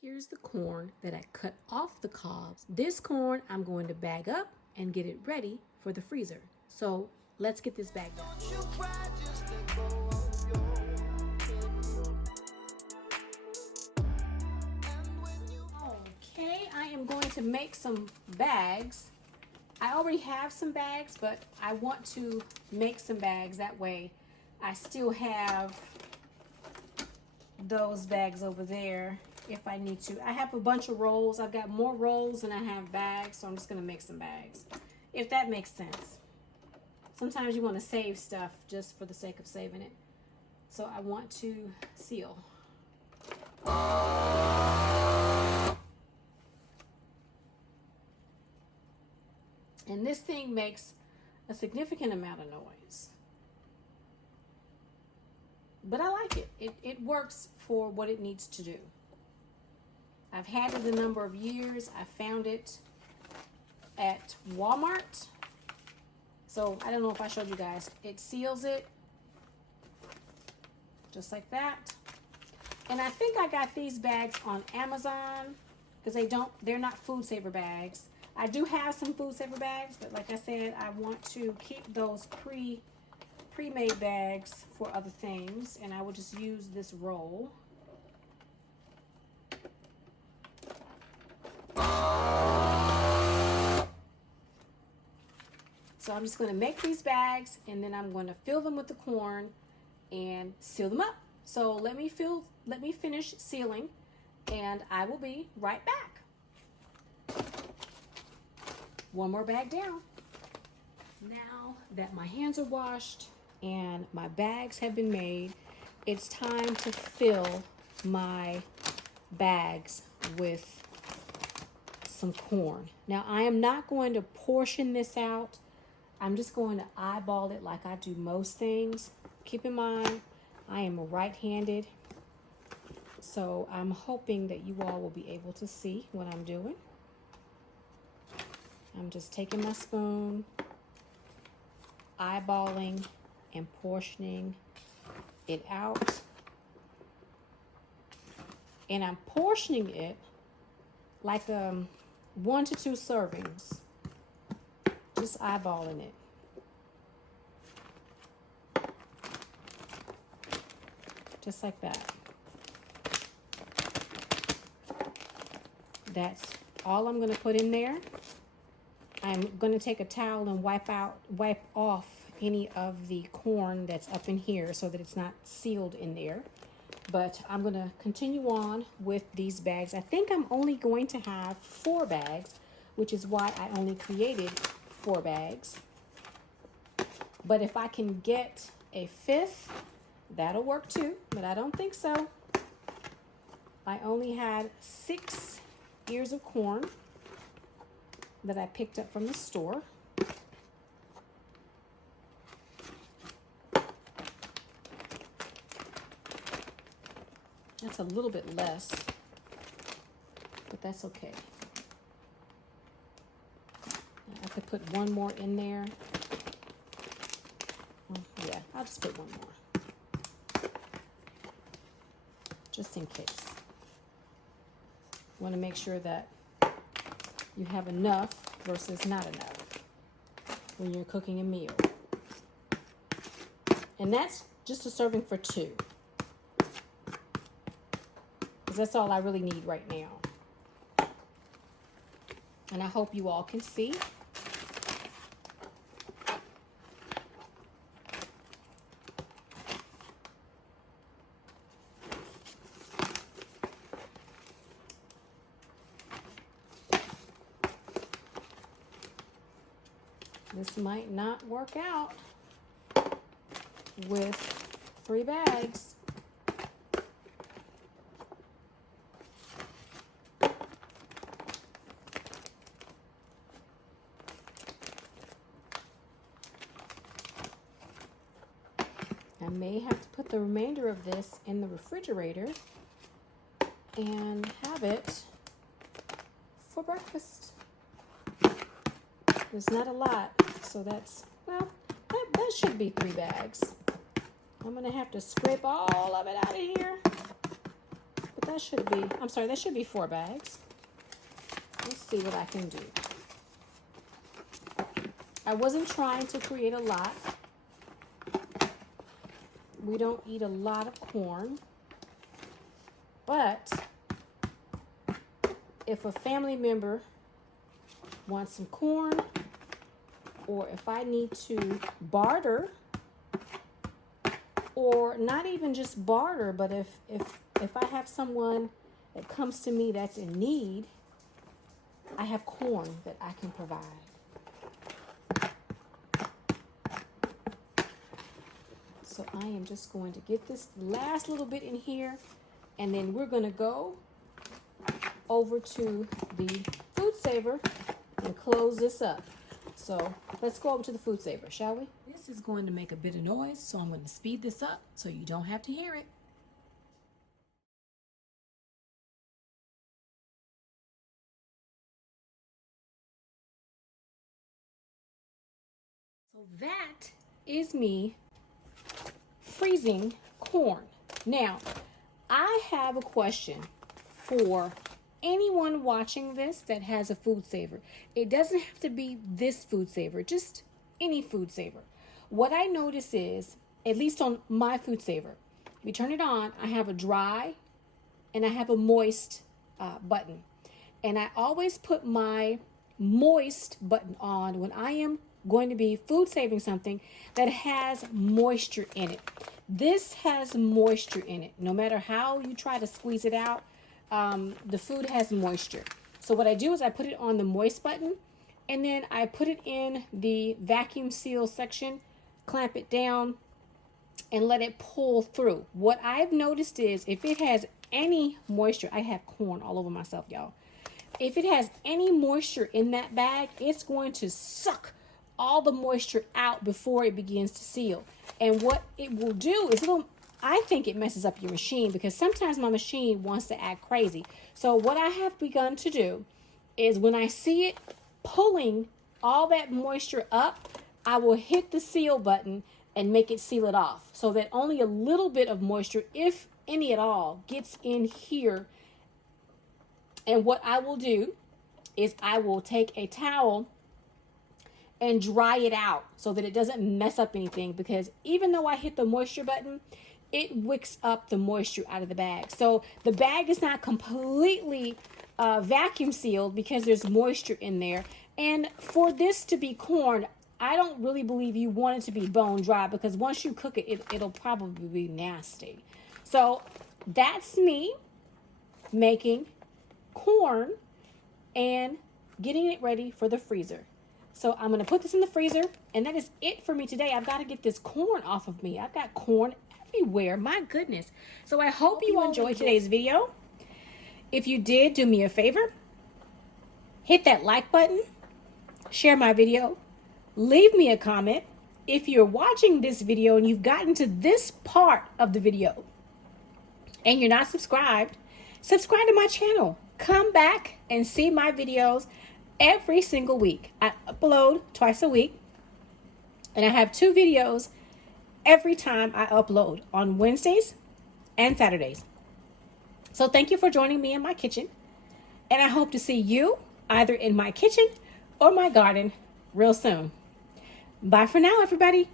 Here's the corn that I cut off the cobs. This corn I'm going to bag up and get it ready for the freezer. So let's get this bagged up. Okay, I am going to make some bags. I already have some bags, but I want to make some bags. That way I still have those bags over there if I need to. I have a bunch of rolls. I've got more rolls than I have bags, so I'm just going to make some bags, if that makes sense. Sometimes you want to save stuff just for the sake of saving it. So I want to seal. And this thing makes a significant amount of noise. But I like it. It works for what it needs to do. I've had it a number of years. I found it at Walmart. So I don't know if I showed you guys. It seals it just like that. And I think I got these bags on Amazon because they're not food saver bags. I do have some food saver bags, but like I said, I want to keep those pre-made bags for other things, and I will just use this roll. So I'm just going to make these bags, and then I'm going to fill them with the corn and seal them up. So let me finish sealing, and I will be right back. One more bag down. Now that my hands are washed and my bags have been made, it's time to fill my bags with some corn. Now I am not going to portion this out. I'm just going to eyeball it like I do most things. Keep in mind, I am right-handed, so I'm hoping that you all will be able to see what I'm doing. I'm just taking my spoon, eyeballing and portioning it out. And I'm portioning it like 1 to 2 servings. Just eyeballing it. Just like that. That's all I'm going to put in there. I'm going to take a towel and wipe off any of the corn that's up in here so that it's not sealed in there. But I'm going to continue on with these bags. I think I'm only going to have 4 bags, which is why I only created 4 bags. But if I can get a 5th, that'll work too, but I don't think so. I only had 6 ears of corn that I picked up from the store. That's a little bit less, but that's okay. I could put 1 more in there. Yeah, I'll just put 1 more. Just in case. Want to make sure that you have enough versus not enough when you're cooking a meal. And that's just a serving for 2. Because that's all I really need right now. And I hope you all can see. This might not work out with 3 bags. I may have to put the remainder of this in the refrigerator and have it for breakfast. There's not a lot, so that's, well, that should be 3 bags. I'm going to have to scrape all of it out of here. But that should be, I'm sorry, that should be 4 bags. Let's see what I can do. I wasn't trying to create a lot. We don't eat a lot of corn. But if a family member wants some corn, or if I need to barter, or not even just barter, but if I have someone that comes to me that's in need, I have corn that I can provide. So I am just going to get this last little bit in here, and then we're going to go over to the food saver and close this up. So let's go over to the food saver, shall we? This is going to make a bit of noise, so I'm going to speed this up so you don't have to hear it. So that is me freezing corn. Now, I have a question for anyone watching this that has a food saver. It doesn't have to be this food saver, just any food saver. What I notice is, at least on my food saver, we turn it on, I have a dry and I have a moist button. And I always put my moist button on when I am going to be food saving something that has moisture in it. This has moisture in it. No matter how you try to squeeze it out, the food has moisture. So what I do is I put it on the moist button, and then I put it in the vacuum seal section, clamp it down, and let it pull through. What I've noticed is if it has any moisture, I have corn all over myself, y'all. If it has any moisture in that bag, it's going to suck all the moisture out before it begins to seal. And what it will do is I think it messes up your machine, because sometimes my machine wants to act crazy. So what I have begun to do is when I see it pulling all that moisture up, I will hit the seal button and make it seal it off, so that only a little bit of moisture, if any at all, gets in here. And what I will do is I will take a towel and dry it out so that it doesn't mess up anything, because even though I hit the moisture button, it wicks up the moisture out of the bag. So the bag is not completely vacuum sealed because there's moisture in there. And for this to be corn, I don't really believe you want it to be bone dry, because once you cook it, it'll probably be nasty. So that's me making corn and getting it ready for the freezer. So I'm going to put this in the freezer, and that is it for me today. I've got to get this corn off of me. I've got corn everywhere. My goodness. So I hope you enjoyed today's video. If you did, do me a favor. Hit that like button. Share my video. Leave me a comment. If you're watching this video and you've gotten to this part of the video and you're not subscribed, subscribe to my channel. Come back and see my videos every single week. I upload twice a week, and I have 2 videos every time I upload, on Wednesdays and Saturdays. So thank you for joining me in my kitchen, and I hope to see you either in my kitchen or my garden real soon. Bye for now, everybody.